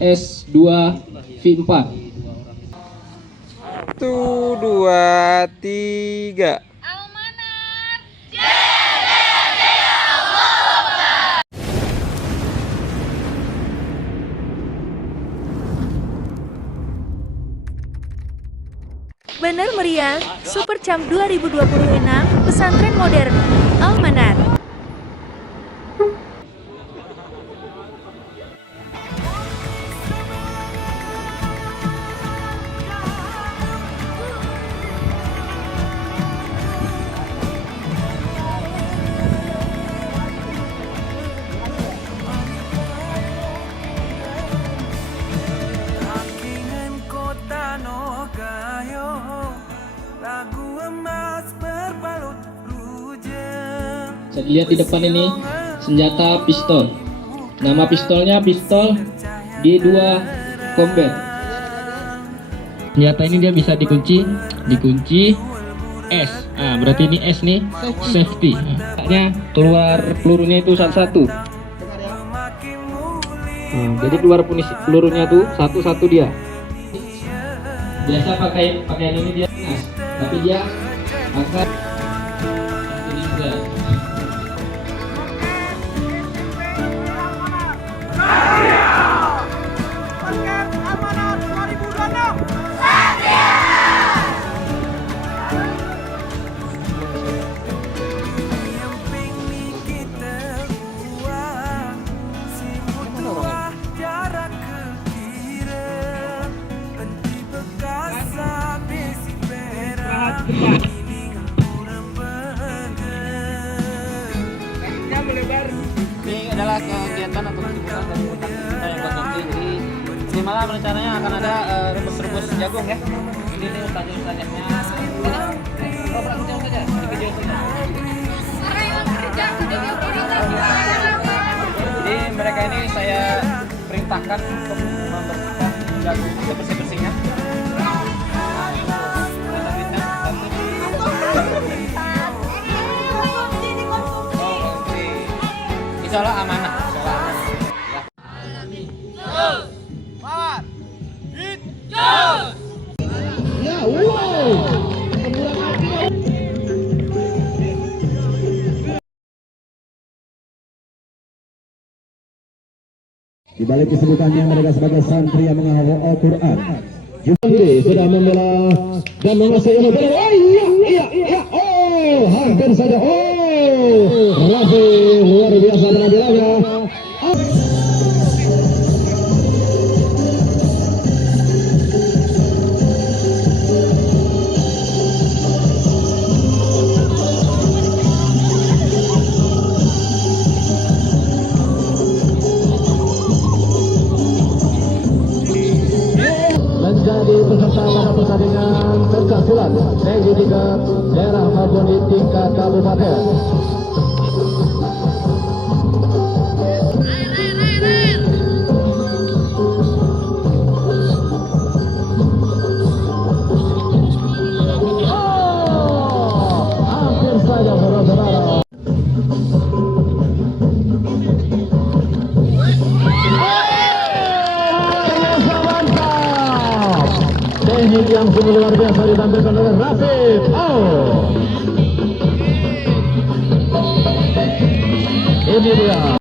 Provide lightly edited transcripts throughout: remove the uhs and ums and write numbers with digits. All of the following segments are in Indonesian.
S2 V4. 1, 2, 3. Benar meriah, Super Camp 2026, pesantren modern, Al-Manar. Bisa dilihat di depan ini senjata pistol. Nama pistolnya pistol G2 Combat. Senjata ini dia bisa dikunci S. Berarti ini S nih, safety. Nah, keluar pelurunya itu satu-satu. Jadi keluar pelurunya tuh satu-satu dia. Biasa pakaian ini dia, tapi dia akan ini juga. Ini adalah kegiatan atau kesibukan dari rekan kita yang konsumsi. Jadi di malam rencananya akan ada rebus-rebus jagung ya. Ini ustaznya. Oh, praktisnya saja di video saja. Jadi mereka ini saya perintahkan untuk membersihkan jagung sebersih-bersihnya. Insya Allah amanah. Di balik kesebutannya mereka sebagai santri yang menghafal Al-Quran. Jumri sudah membela dan menguasai ilmu. Oh iya. Oh, hampir saja. Oh, Rafi luar biasa penampilannya. Menjadi peserta pada pertandingan pencaksilat baik di tingkat daerah maupun di tingkat kabupaten. Hampir saja saudara-saudara. Teknik yang sungguh luar biasa ditampilkan oleh Rafif. Oh, ini dia.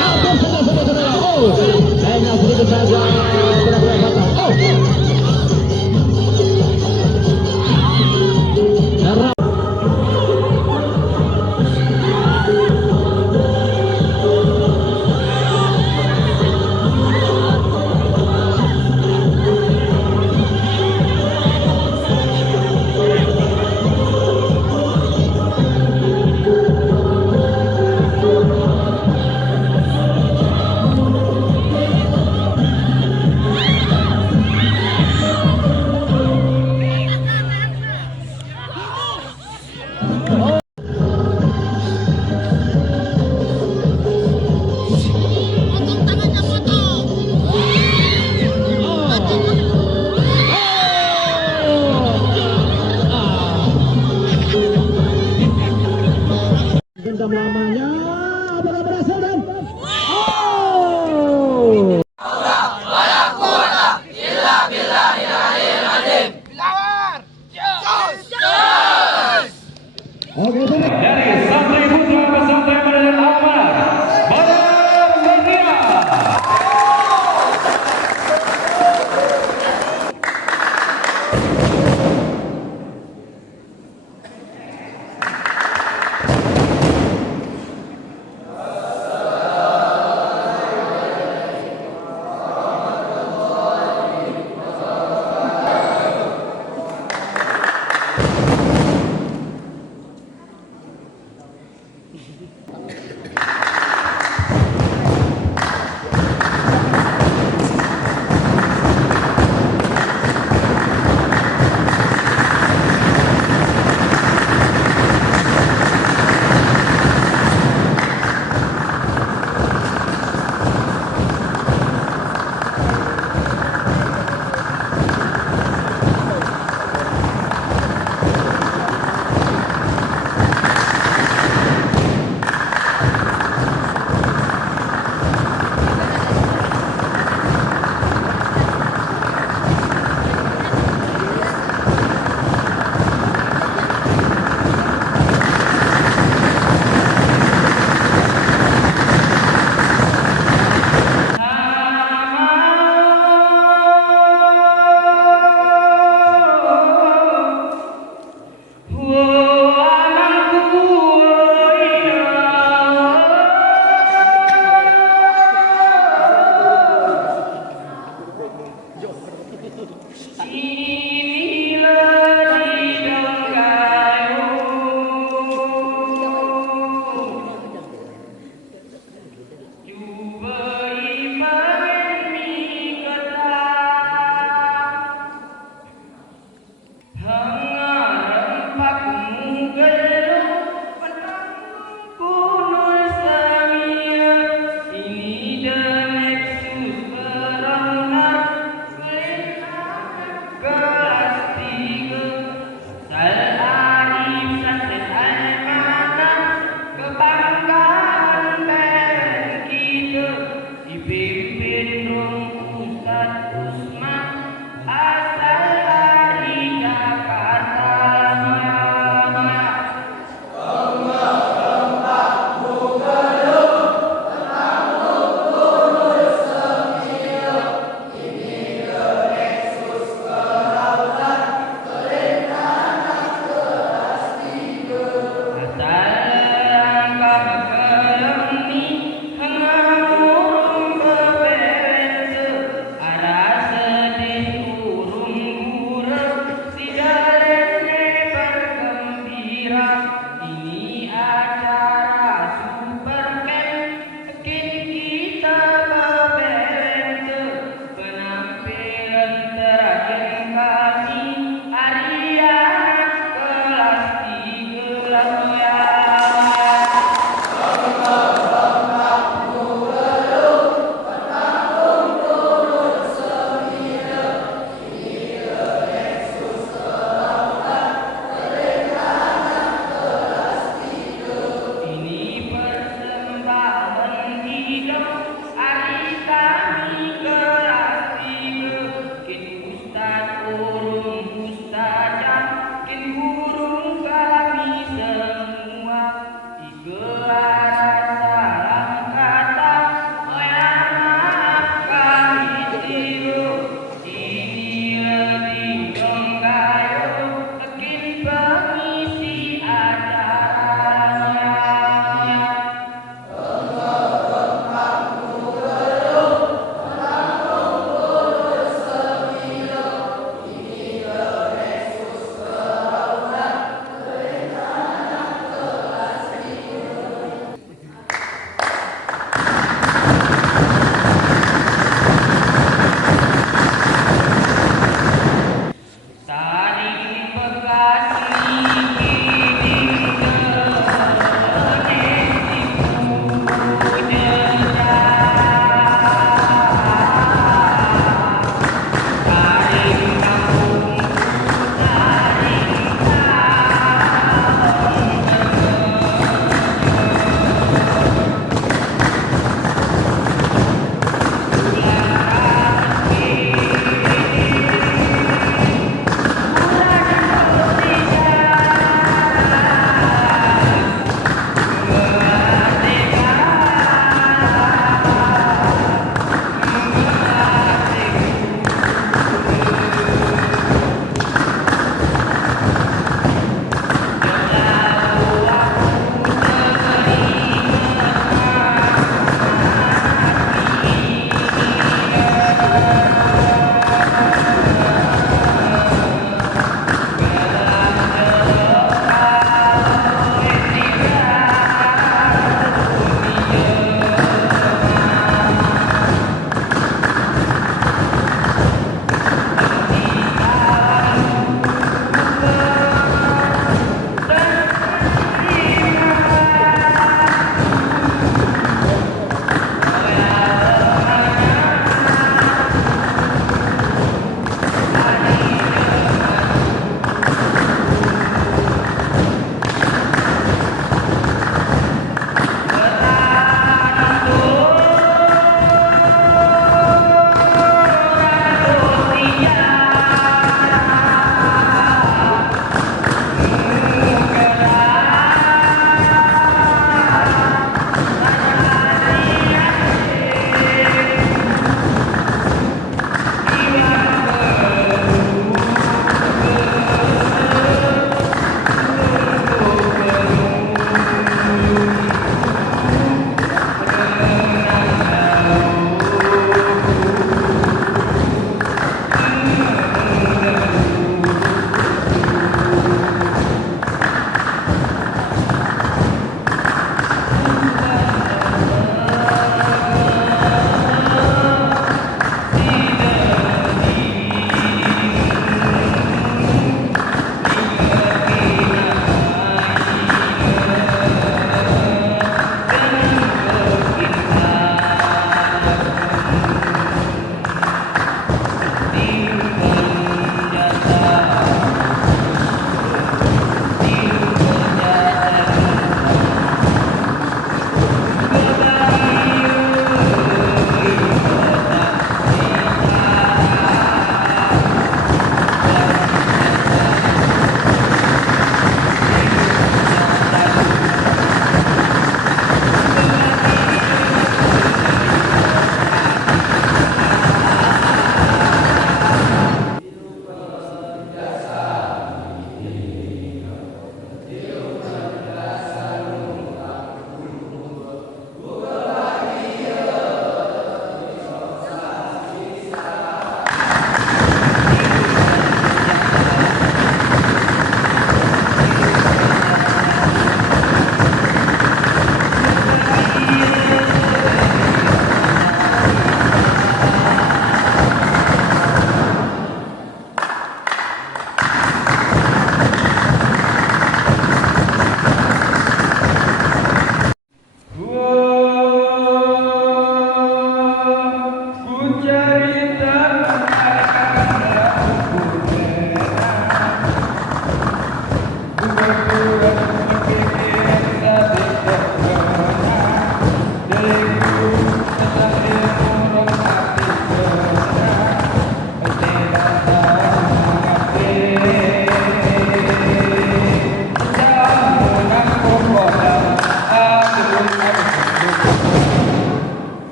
Hampir saja saudara-saudara. Hanya sedikit saja benar-benar.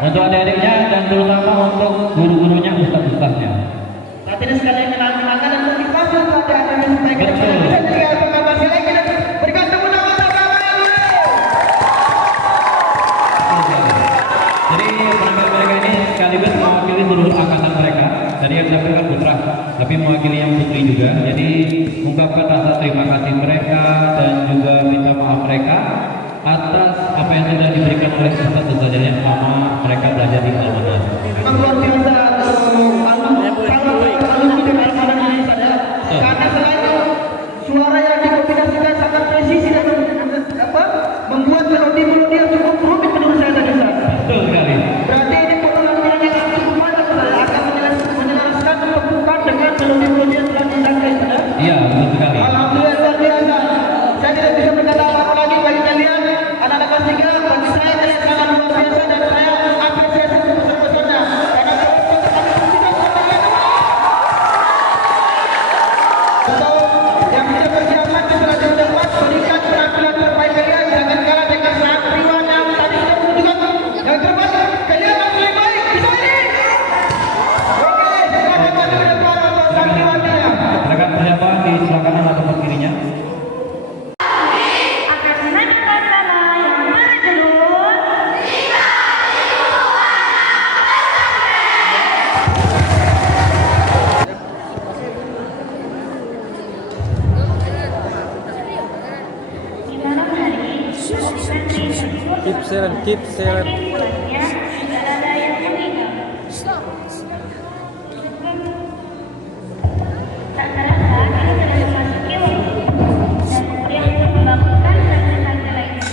Untuk adik-adiknya dan terutama untuk guru-gurunya, ustaz-ustaznya. Saat ini sekalian kenang-kenangan dan motivasi untuk adik-adiknya supaya kita bisa jadi pengamal lagi dan berikan tepuk tangan Jadi penampilan mereka ini sekaligus mewakili seluruh angkatan mereka. Tadi yang disampaikan putra, tapi mewakili yang putri juga. Jadi ungkapkan rasa terima kasih mereka dan juga minta maaf mereka atas apa yang sudah diberikan oleh ustaz-ustaz yang sama mereka belajar di Al-Manar. Memang luar biasa alumni dari Al-Manar ini saya, karena selain suara yang dikombinasikan sangat presisi dan Keep silent, keep silent. Selanjutnya, tidak ada yang meninggal. Tak terasa, kita sudah memasuki waktu dan meriah pun membangunkan santri-santri lainnya.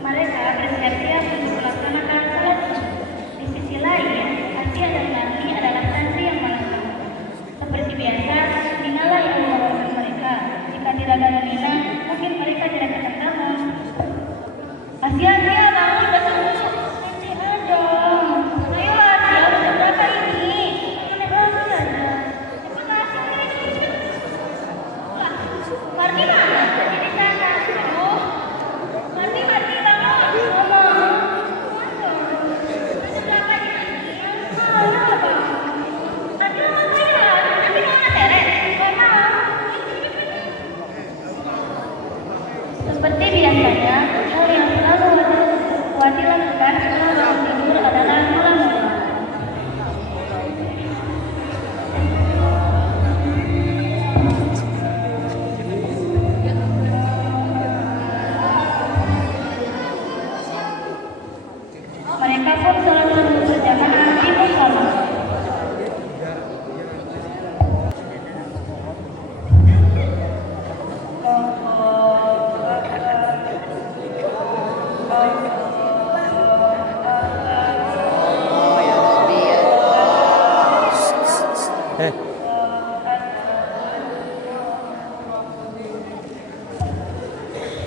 Mereka bersiap-siap untuk melaksanakan salat subuh. Di sisi lain, Asia dan Nani adalah santri yang melengkap. Seperti biasa, Minalah yang membawakan mereka. Jika tidak ada Mina, mungkin mereka tidak akan bangun. Asia, bangun, baca dulu. Nanti ada. Ayolah, Asia, udah berapa ini? Menit lagi aja. Cepat, cepet. Marni mana? Di sana. Aduh. Marni, bangun. Ngomong. Berapa ini? Mana, Bang? Nanti mau saya. Nanti mau ngeteret. Gak mau. Seperti biasanya, hal yang selalu wajib lakukan setelah bangun tidur adalah mula-mula. Mereka pun selalu berjamaah di musola. Eh,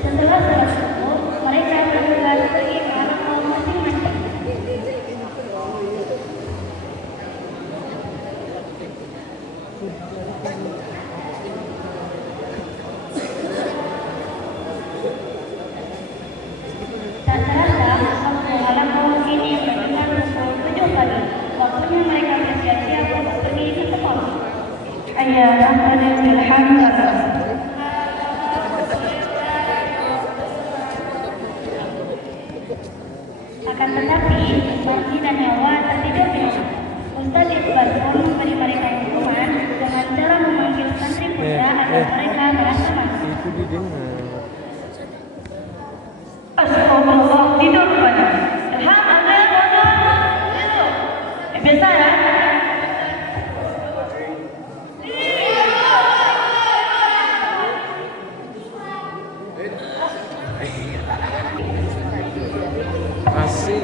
Setelah salat subuh, mereka bergegas pergi ke arah kaum masing-masing. Tak terasa, waktu alam kaum ini mendengar pukul 7 pagi. Waktunya mereka bersiap-siap untuk pergi ke sekolah. Ayah, ada alhamdulillah. Akan tetapi, Marni dan Hawa tertidur di rumah. Ustaz Iqbal pun memberi mereka hukuman dengan cara memanggil santri putra agar mereka merasa masuk. itu didengar. Astagfirullah, tidur pada. Ilham, ada yang bodoh. Biasa ya. Asik.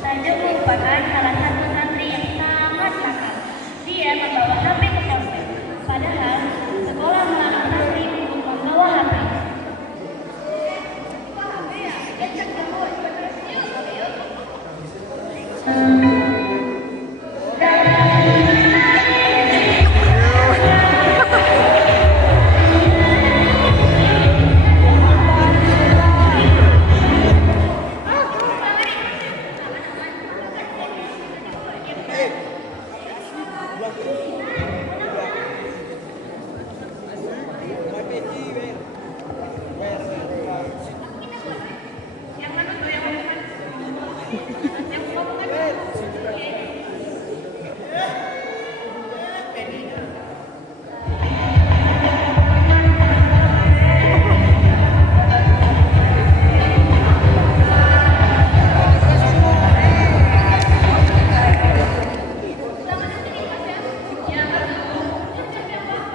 Raja merupakan salah satu santri yang sangat nakal. Dia membawa HP ke pondok. Padahal sekolah melarang santri untuk membawa HP.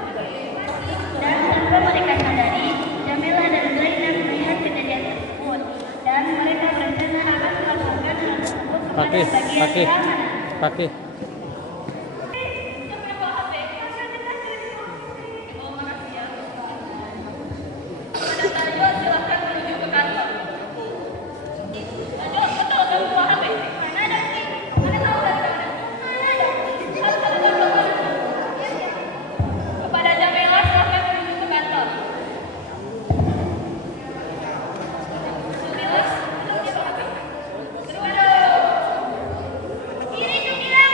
Dan tanpa mereka sadari, Jamila dan Zainab melihat kejadian tersebut dan mereka berencana akan melaporkan hal tersebut kepada Pakai, bagian pakai, keamanan. pakai. Kepada Jamila silakan menuju ke kantor. Kiri Jamila.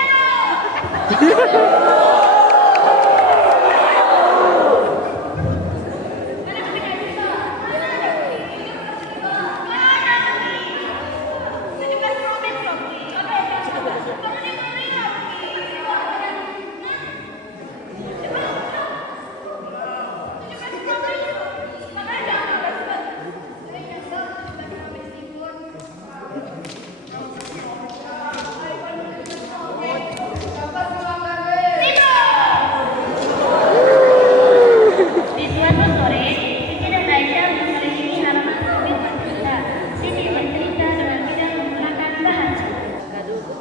Di suatu sore, Siti dan Aisyah mengelilingi halaman sawit terbuka. Siti bercerita dengan tidak menggunakan bahasa.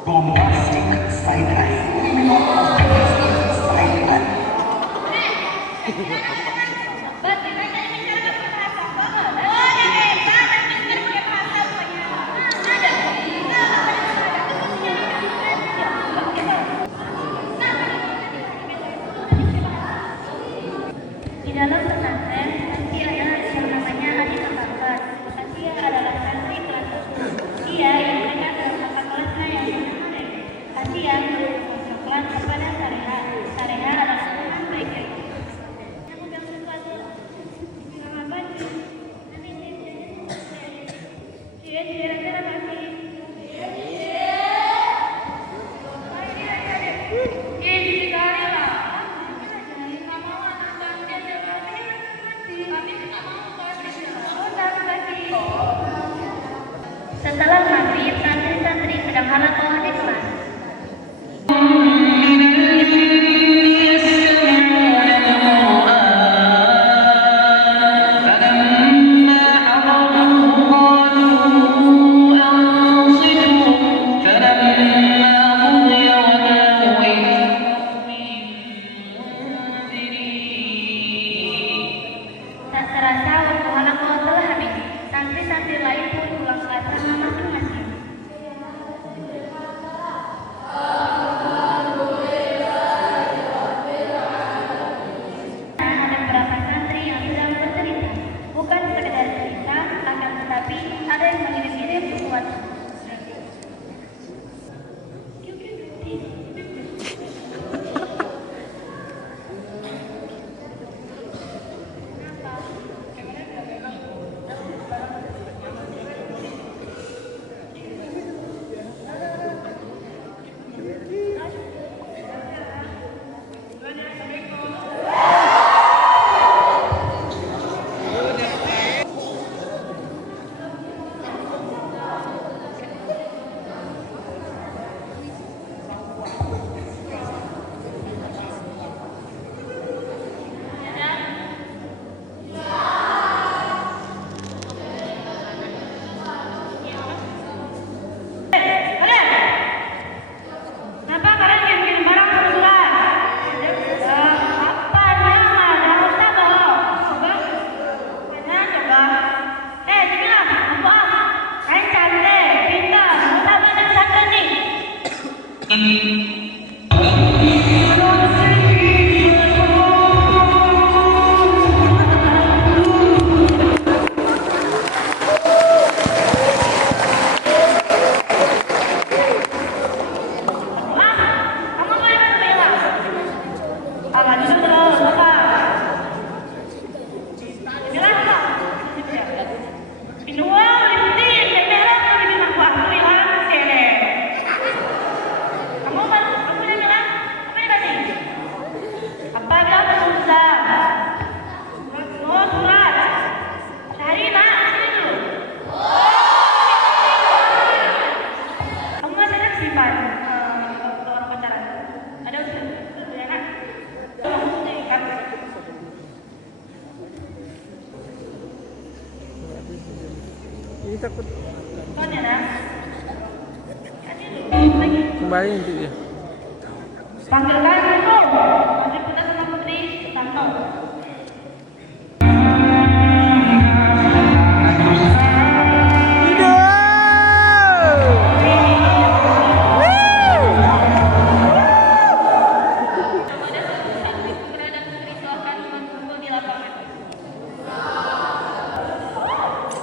Bombastic sideline. Sideline. Di dalam pesantren, pasti ada yang namanya adik kakak. Asia adalah santri kelas 1. Dia yang dekat dengan kakak kelasnya yang bernama Asia merupakan coklat kepada Sareha. Sareha adalah teman baik yang Kamu boleh berbela. Alah, duduk terus, Bapak. Bela apa? Kedua, lintin, bela aku di rumah aku bilang sih. Kamu udah bilang apa nih tadi? Apa bilang susah? Oh, surat. Cari nak, sini dulu. Kamu masih ada simpan orang pacaran? Ada usul ya nak? Tolong kan? Ini takut Kan ya nak? Lagi. kembali nanti dia. Panggilkan dulu. Menteri Putra sama Putri Santo.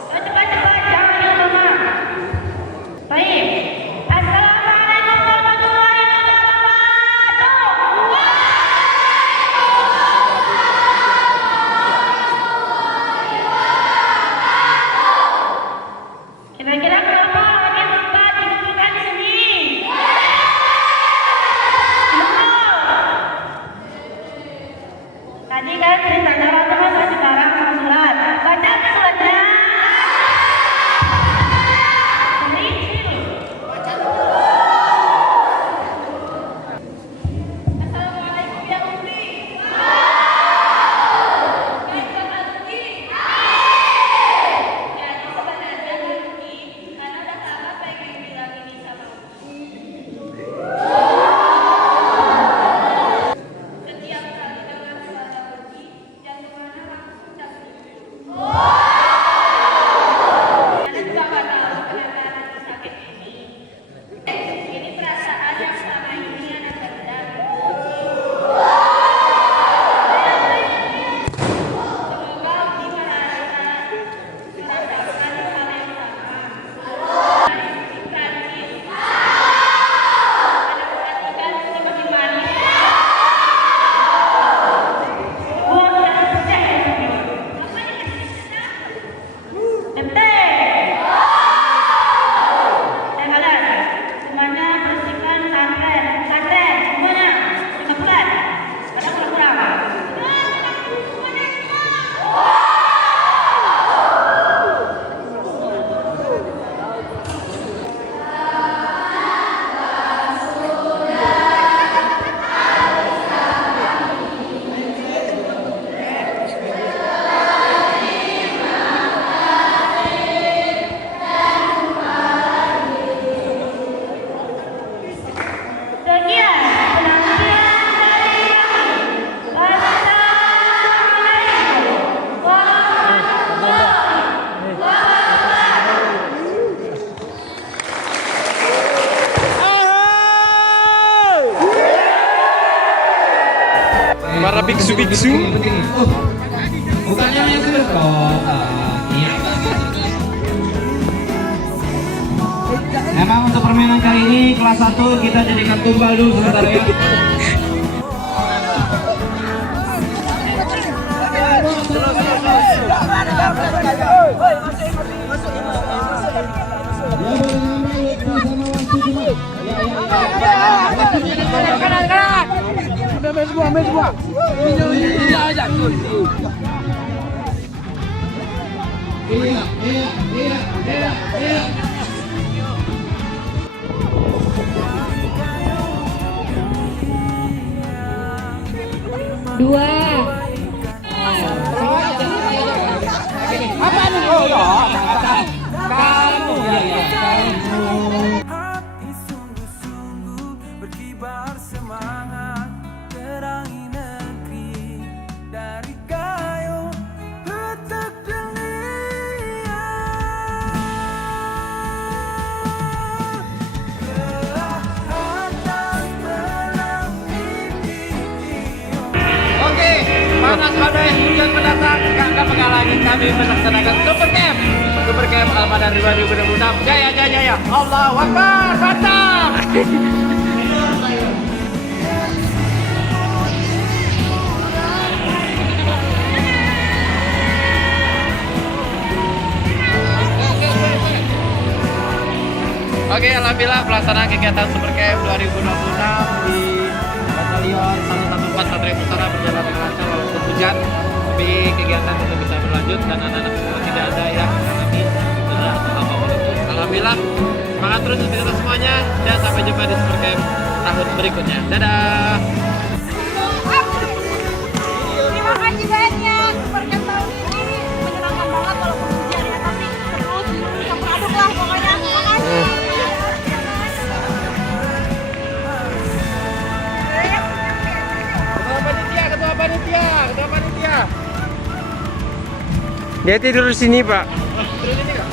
Cepat-cepat, jangan lama. Baik. Assalamualaikum warahmatullahi wabarakatuh. Kira-kira berapa orang yang sempat dikumpulkan di sini? Tadi kan cerita teman-teman masih sekarang sama surat. Baca apa suratnya? Ini sini. Assalamualaikum ya Umi. Baik sama Umi. Jadi sebenarnya Umi, karena udah lama pengen bilang ini sama Umi. Setiap kali dengar suara Umi, yang kemana langsung cari. Karena juga gak tahu kenapa lagi sakit ini. Ini perasaan yang selama ini ada pendam. Semoga Umi merasakan hal yang sama. Si Prancis. Ada perhatikan seperti manis. Buang dan pecah. Apa ini? Teteh. Dan kalian semuanya bersihkan santren, semuanya 5 bulan. Pada kurang-kurang. Sekian penampilan dari kami. Wassalamualaikum warahmatullahi Para biksu-biksu. Bukannya yang sudah kok. Iya. Memang untuk permainan kali ini kelas 1 kita jadikan tumbal dulu sebentar ya. Dua. Apa nih? Oh, ya. Kamu ya. Hati sungguh-sungguh berkibar semangat, terangi negeri dari kayu petak dunia. Gelah harta Monas pada hujan mendatang gak menghalangi kami melaksanakan Super Camp Almanar 2026. Jaya jaya jaya. Allahu Akbar. Mantap. Oke, alhamdulillah pelaksanaan kegiatan Super Camp 2026 di Batalion 114 Satria Pusara berjalan dengan lancar walaupun hujan. Tapi kegiatan tetap bisa berlanjut dan anak-anak semua tidak ada yang mengalami cedera atau apapun. Alhamdulillah, semangat terus untuk kita semuanya dan sampai jumpa di Super Camp tahun berikutnya. Dadah. Terima kasih banyak. Super Camp tahun ini menyenangkan banget walaupun hujan ya, tapi terus campur aduk lah pokoknya. Makasih. Ketua panitia. Dia tidur di sini, Pak. Terus ini, Kak?